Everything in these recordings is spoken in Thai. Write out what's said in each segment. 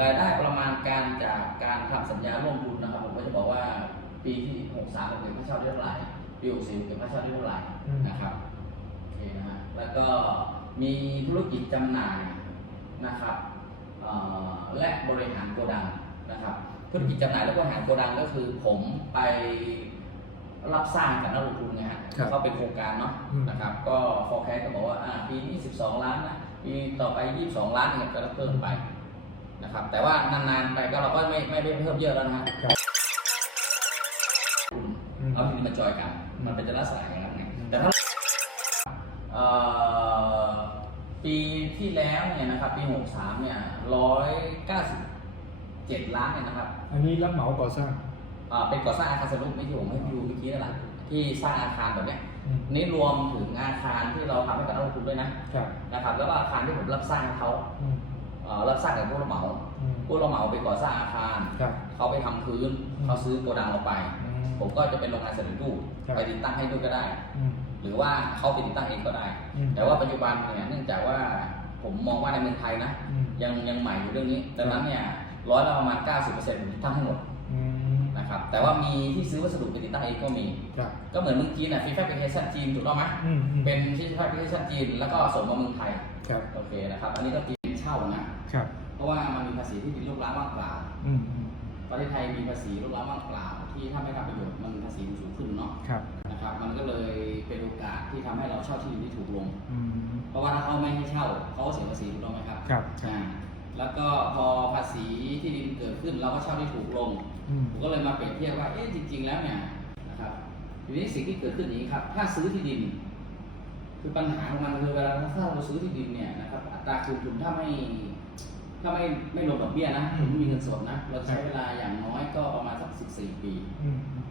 รายได้ประมาณการจากการทำสัญญาร่วมทุนนะครับ ผมก็จะบอกว่าปีที่63ผมเก็บค่าเช่าได้เท่าไหร่ปี64เก็บค่าเช่าได้เท่าไหร่อืมนะครับโอเคนะฮะแล้วก็มีธุรกิจจำหน่ายนะครับเอ่อและบริหารโกดังนะครับ ธุรกิจจำหน่ายและบริหารโกดังก็คือผมไปรับสร้างกับนักลงทุนไงฮะครับก็เป็นโครงการเนาะอืมนะครับ ก็ forecast ก็บอกว่าอ่าปีนี้12 ล้านนะปีต่อไป 22 ล้านเนี่ยก็จะเพิ่มไป นะครับ แต่ว่านานๆไปก็เราก็ไม่ไม่ได้เพิ่มเยอะแล้วนะฮะครับอืมเอาทีนี้มาจอยกัน มันเป็นจะลักษณะอย่างนั้นไงแต่ถ้าเอ่อปีที่แล้วเนี่ยนะครับ ปี 63 เนี่ย 197 ล้านเนี่ยนะครับ อันนี้รับเหมาก่อสร้างอ่าเป็นก่อสร้างอาคารสรุปไม่ที่ผมให้ดูเมื่อกี้นั่นแหละที่สร้างอาคารแบบเนี้ยอืมนี่รวมถึงอาคารที่เราทำให้กับนักลงทุนด้วยนะครับนะครับ แล้วก็อาคารที่ผมรับสร้างให้เขาอืม เอ่อรับสร้างกับผู้รับเหมาอืม ผู้รับเหมาไปก่อสร้างอาคาร ครับ เขาไปทำพื้นอืม เขาซื้อโกดังเราไป อืม ผมก็จะเป็นโรงงานสำเร็จรูปครับ ไปติดตั้งให้ด้วยก็ได้ อืม หรือว่าเขาไปติดตั้งเองก็ได้ อืมแต่ว่าปัจจุบันเนี่ยเนื่องจากว่าผมมองว่าในเมืองไทยนะ อืม ยังยังใหม่อยู่เรื่องนี้ดังนั้นเนี่ยร้อยละประมาณ 90%ผมติดตั้งให้หมดอืมนะครับแต่ว่ามีที่ซื้อวัสดุไปติดตั้งเองก็มี ครับก็เหมือนเมืองจีนนะฟีแฟพลิเคชันจีนถูกต้องไหมอืมอืมเป็นฟีแฟพลิเคชันจีนแล้วก็ส่งมาเมืองไทย ครับ โอเคนะครับ อันนี้ก็ปีเช่านะ ครับ เพราะว่ามันมีภาษีที่ดินลูกร้างว่างเปล่าอืมอืมประเทศไทยมีภาษีลูกร้างว่างเปล่าที่ถ้าไม่ทำประโยชน์มันภาษีมันสูงขึ้นเนาะ ครับ นะครับ มันก็เลยเป็นโอกาสที่ทำให้เราเช่าที่ดินที่ถูกลง อืม เพราะว่าถ้าเขาไม่ให้เช่าเขาก็เสียภาษีถูกต้องไหมครับครับอ่าแล้วก็พอภาษีที่ดินเกิดขึ้นเราก็เช่าที่ถูกลง อืม ผมก็เลยมาเปรียบเทียบว่า เอ๊ะจริง ๆ แล้วเนี่ยนะครับทีนี้สิ่งที่เกิดขึ้นอย่างนี้ครับ ถ้าซื้อที่ดิน คือปัญหาของมันคือเวลาถ้าเราซื้อที่ดินเนี่ยนะครับอัตราคืนทุนถ้าไม่ถ้าไม่ไม่รวมดอกเบี้ยนะผมมีเงินสดนะ เราใช้เวลาอย่างน้อยก็ประมาณสัก14ปีอืมอืม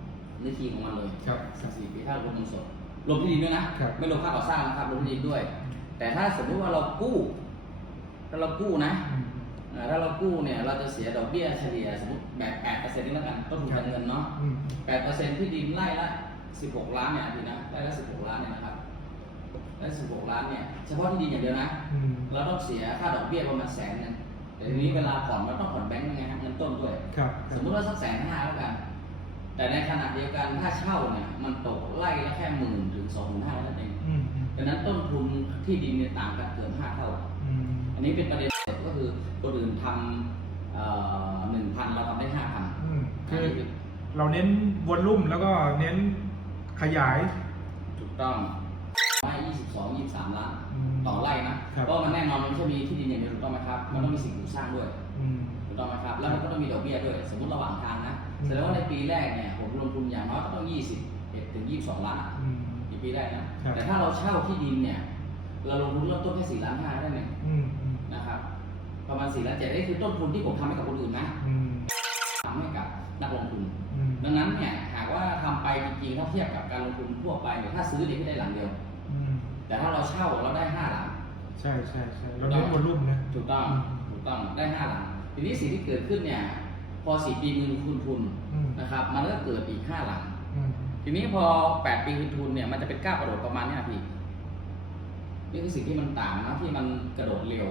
นี่ทีของมันเลยครับ14ปีถ้ารวมเงินสดรวมที่ดินด้วยนะครับ ไม่รวมค่าก่อสร้างนะครับรวมที่ดินด้วย แต่ถ้าสมมติว่าเรากู้ถ้าเรากู้นะอืม อ่าถ้าเรากู้เนี่ยเราจะเสียดอกเบี้ยเฉลี่ยสมมติแบบ8%นี่แล้วกันต้นทุนการเงินเนาะ อืม แปดเปอร์เซ็นที่ดินไร่ละสิบหกล้านเนี่ยพี่นะไร่ละสิบหกล้านเนี่ยนะครับ ไร่สิบหกล้านเนี่ยเฉพาะที่ดินอย่างเดียวนะ อืมเราต้องเสียค่าดอกเบี้ยประมาณแสนหนึงแต่ทีนี้เวลาผ่อนมันต้องผ่อนแบงก์ยังไงฮะเงินต้นด้วย ครับสมมุติว่าสักแสนห้าแล้วกัน แต่ในขณะเดียวกันถ้าเช่าเนี่ยมันตกไร่ละแค่หมื่นถึงสองหมื่นห้านั่นเองอืมอืมดังนั้นต้นทุนที่ดินเนี่ยต่างกันเกือบห้าเท่า อืมอันนี้เป็นประเด็นก็คือคนอื่นทำหนึ่งพันเราทำได้ห้าพันอืมคือเราเน้นวอลลุ่มแล้วก็เน้นขยาย ถูกต้อง ไร่22 23ล้านอืมต่อไร่นะครับเพราะมันแน่นอนมันไม่ใช่มีที่ดินอย่างเดียวถูกต้องไหมครับ มันต้องมีสิ่งปลูกสร้างด้วยอืมถูกต้องไหมครับ แล้วมันก็ต้องมีดอกเบี้ยด้วย สมมติระหว่างทางนะอืมแสดงว่าในปีแรกเนี่ยผมลงทุนอย่างน้อยก็ต้อง 21ถึง22 ล้านอืมในปีแรกนะครับแต่ถ้าเราเช่าที่ดินเนี่ย เราลงทุนเริ่มต้นแค่4ล้าน5ได้ไหมอืมอืมนะครับประมาณ4ล้าน7นี่คือต้นทุนที่ผมทำให้กับคนอื่นนะอืมทำให้กับนักลงทุนอืมดังนั้นเนี่ยหากว่าทำไปจริงๆถ้าเทียบกับการลงทุนทั่วไปเนี่ยถ้าซื้อเนี่ยไม่ได้หลังเดียว อืมแต่ถ้าเราเช่าเราได้ห้าหลัง ใช่ใช่ใช่เราเน้นวอลลุ่มนะถูกต้องอืมถูกต้องได้ห้าหลังทีนี้สิ่งที่เกิดขึ้นเนี่ย พอสี่ปีเงินคืนทุนอืมนะครับ มันก็เกิดอีกห้าหลังอืมทีนี้พอแปดปีคืนทุนเนี่ยมันจะเป็นก้าวกระโดดประมาณเนี้ยพี่นี่คือสิ่งที่มันต่างนะที่มันกระโดดเร็ว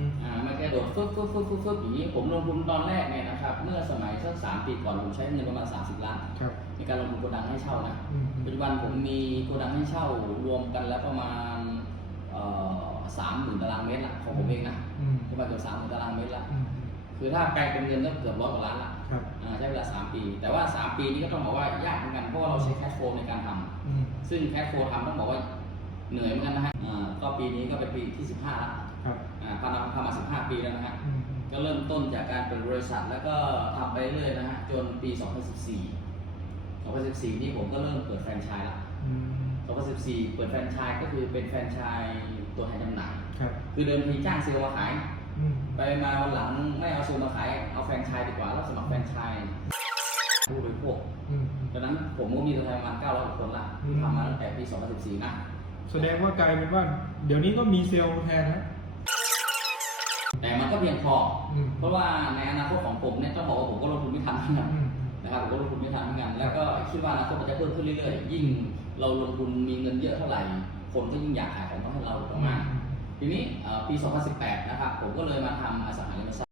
อืมอ่ามันกระโดดฟึบฟึบฟึบฟึบฟึบอย่างนี้ผมลงทุนตอนแรกเนี่ยนะครับ เมื่อสมัยสักสามปีก่อนผมใช้เงินประมาณสามสิบล้าน ครับในการลงทุนโกดังให้เช่านะ อืมปัจจุบันผมมีโกดังให้เช่ารวมกันแล้วประมาณสามหมื่นตารางเมตรละของผมเองนะอืมประมาณเกือบสามหมื่นตารางเมตรละ อืมคือถ้าแปลงเป็นเงินก็เกือบร้อยกว่าล้านละครับอ่าใช้เวลาสามปี แต่ว่าสามปีนี้ก็ต้องบอกว่ายากเหมือนกันเพราะว่าเราใช้แคชโฟลในการทำ อืมซึ่งแคชโฟลทำต้องบอกว่าเหนื่อยเหมือนกันนะฮะอ่าก็ปีนี้ก็เป็นปีที่สิบห้าละ ครับอ่าทำทำมาสิบห้าปีแล้วนะฮะอืมก็เริ่มต้นจากการเป็นบริษัทแล้วก็ทำไปเรื่อยนะฮะ จนปี 2014 2014 นี่ผมก็เริ่มเปิดแฟรนไชส์ละอืม2014 เปิดแฟรนไชส์ก็คือเป็นแฟรนไชส์ตัวแทนจำหน่ายครับคือเดิมทีจ้างเซลล์มาขายอืมไปมาวันหลังไม่เอาเซลล์มาขาย เอาแฟรนไชส์ดีกว่าแล้วสมัครแฟรนไชส์ผู้บริโภคอืมดังนั้นผมก็มีตัวแทนประมาณ900กว่าคนละที่ทำมาตั้งแต่ปี 2014 นะ แสดงว่ากลายเป็นว่า เดี๋ยวนี้ก็มีเซลล์แทนแล้ว แต่มันก็เพียงพออืมเพราะว่าในอนาคตของผมเนี่ยต้องบอกว่าผมก็ลงทุนไม่ทันเหมือนกันอืมนะครับผมก็ลงทุนไม่ทันเหมือนกัน แล้วก็คิดว่าอนาคตมันจะเพิ่มขึ้นเรื่อยๆ ยิ่งเราลงทุนมีเงินเยอะเท่าไหร่ คนก็ยิ่งอยากขายของให้เราถูกต้องไหมทีนี้เอ่อปี 2018 นะครับ ผมก็เลยมาทำอสังหาริมทรัพย์